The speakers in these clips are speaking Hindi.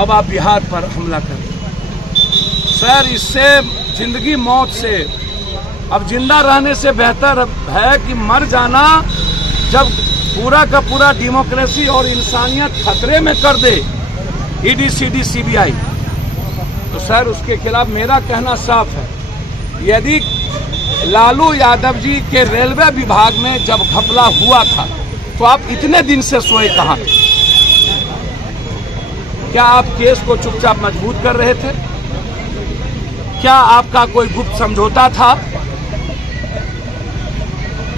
अब आप बिहार पर हमला कर। सर, इससे जिंदगी मौत से, अब जिंदा रहने से बेहतर है कि मर जाना। जब पूरा का पूरा डेमोक्रेसी और इंसानियत खतरे में कर दे ईडी, सीडी, सीबीआई, तो सर उसके खिलाफ मेरा कहना साफ है। यदि लालू यादव जी के रेलवे विभाग में जब घपला हुआ था तो आप इतने दिन से सोए कहां थे? क्या आप केस को चुपचाप मजबूत कर रहे थे? क्या आपका कोई गुप्त समझौता था?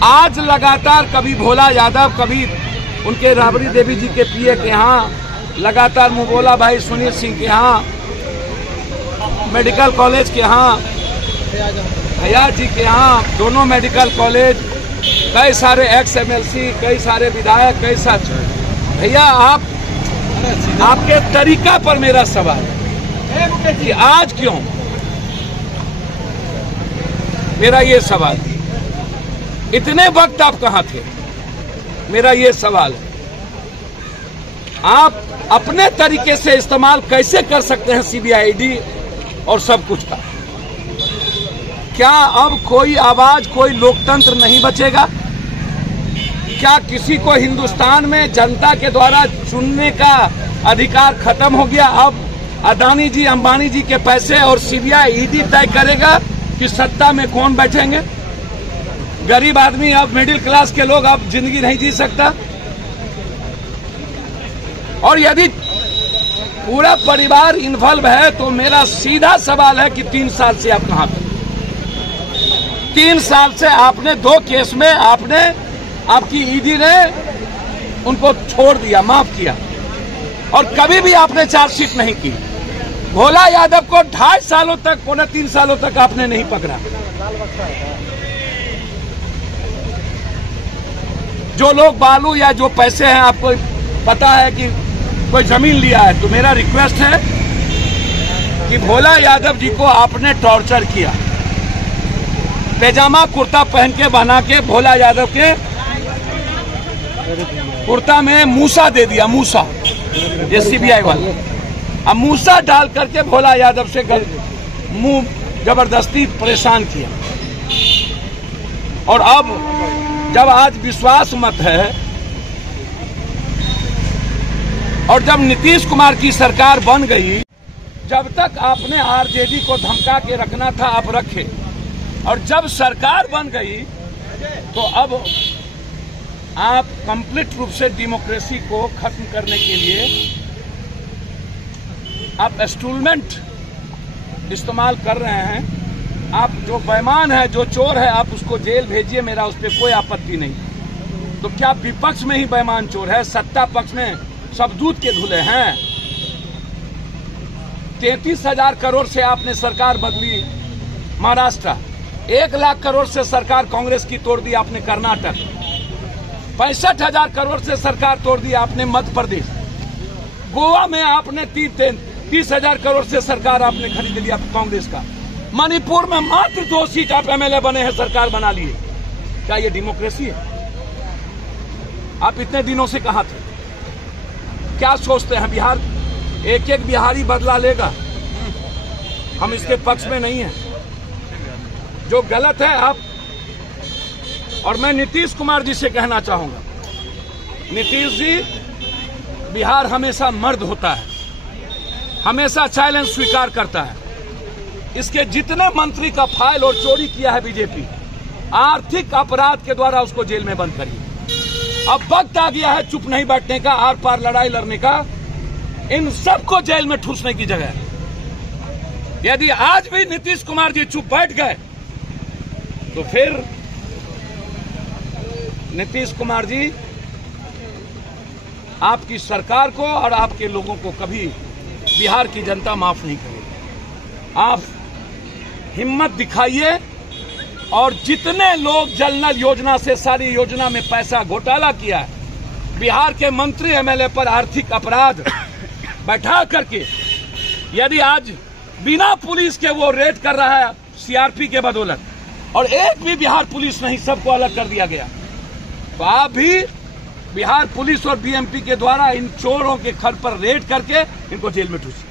आज लगातार कभी भोला यादव, कभी उनके राबड़ी देवी जी के पीए के यहाँ, लगातार मुबोला भाई सुनील सिंह के यहाँ, मेडिकल कॉलेज के यहाँ, फैयाज जी के यहाँ, दोनों मेडिकल कॉलेज, कई सारे एक्स एमएलसी, कई सारे विधायक, कई सारे। भैया आपके तरीका पर मेरा सवाल है कि आज क्यों? मेरा ये सवाल, इतने वक्त आप कहां थे? मेरा ये सवाल है। आप अपने तरीके से इस्तेमाल कैसे कर सकते हैं सीबीआई और सब कुछ का? क्या अब कोई आवाज, कोई लोकतंत्र नहीं बचेगा? क्या किसी को हिंदुस्तान में जनता के द्वारा चुनने का अधिकार खत्म हो गया? अब अदानी जी, अंबानी जी के पैसे और सीबीआई, ईडी तय करेगा कि सत्ता में कौन बैठेंगे? गरीब आदमी, अब मिडिल क्लास के लोग अब जिंदगी नहीं जी सकता। और यदि पूरा परिवार इन्वॉल्व है तो मेरा सीधा सवाल है कि 3 साल से आप कहां थे? 3 साल से आपने 2 केस में आपकी ईडी ने उनको छोड़ दिया, माफ किया, और कभी भी आपने चार्जशीट नहीं की। भोला यादव को 2.5 सालों तक, 3 सालों तक आपने नहीं पकड़ा। जो लोग बालू या जो पैसे हैं, आपको पता है कि कोई जमीन लिया है, तो मेरा रिक्वेस्ट है कि भोला यादव जी को आपने टॉर्चर किया, पैजामा कुर्ता पहन के बना के भोला यादव के कुर्ता में मूसा दे दिया, मूसा, ये सीबीआई वाले। अब मूसा डाल करके भोला यादव से मुंह जबरदस्ती परेशान किया। और अब जब आज विश्वास मत है और जब नीतीश कुमार की सरकार बन गई, जब तक आपने आरजेडी को धमका के रखना था आप रखे, और जब सरकार बन गई तो अब आप कंप्लीट रूप से डेमोक्रेसी को खत्म करने के लिए आप इंस्ट्रूमेंट इस्तेमाल कर रहे हैं। आप जो बेईमान है, जो चोर है, आप उसको जेल भेजिए, मेरा उस पर कोई आपत्ति नहीं। तो क्या विपक्ष में ही बेईमान चोर है? सत्ता पक्ष में सब दूध के धुले हैं। 33,000 करोड़ से आपने सरकार बदली महाराष्ट्र, 1 लाख करोड़ से सरकार कांग्रेस की तोड़ दी आपने कर्नाटक, 65,000 करोड़ से सरकार तोड़ दी आपने मध्य प्रदेश, गोवा में आपने 30,000 करोड़ से सरकार आपने खरीद लिया कांग्रेस का, मणिपुर में मात्र 2 सीट आप एमएलए बने हैं, सरकार बना लिए। क्या ये डेमोक्रेसी है? आप इतने दिनों से कहां थे? क्या सोचते हैं बिहार एक बिहारी बदला लेगा? हम इसके पक्ष में नहीं हैं। जो गलत है आप, और मैं नीतीश कुमार जी से कहना चाहूंगा, नीतीश जी, बिहार हमेशा मर्द होता है, हमेशा चैलेंज स्वीकार करता है। इसके जितने मंत्री का फाइल और चोरी किया है बीजेपी, आर्थिक अपराध के द्वारा उसको जेल में बंद करिए। अब वक्त आ गया है चुप नहीं बैठने का, आर पार लड़ाई लड़ने का। इन सबको जेल में ठूसने की जगह यदि आज भी नीतीश कुमार जी चुप बैठ गए तो फिर नीतीश कुमार जी आपकी सरकार को और आपके लोगों को कभी बिहार की जनता माफ नहीं करेगी। आप हिम्मत दिखाइए, और जितने लोग जल नल योजना से सारी योजना में पैसा घोटाला किया है, बिहार के मंत्री एमएलए पर आर्थिक अपराध बैठा करके, यदि आज बिना पुलिस के वो रेड कर रहा है सीआरपी के बदौलत, और एक भी बिहार पुलिस नहीं, सबको अलग कर दिया गया, तो आप भी बिहार पुलिस और बीएमपी के द्वारा इन चोरों के घर पर रेड करके इनको जेल में ठूसी।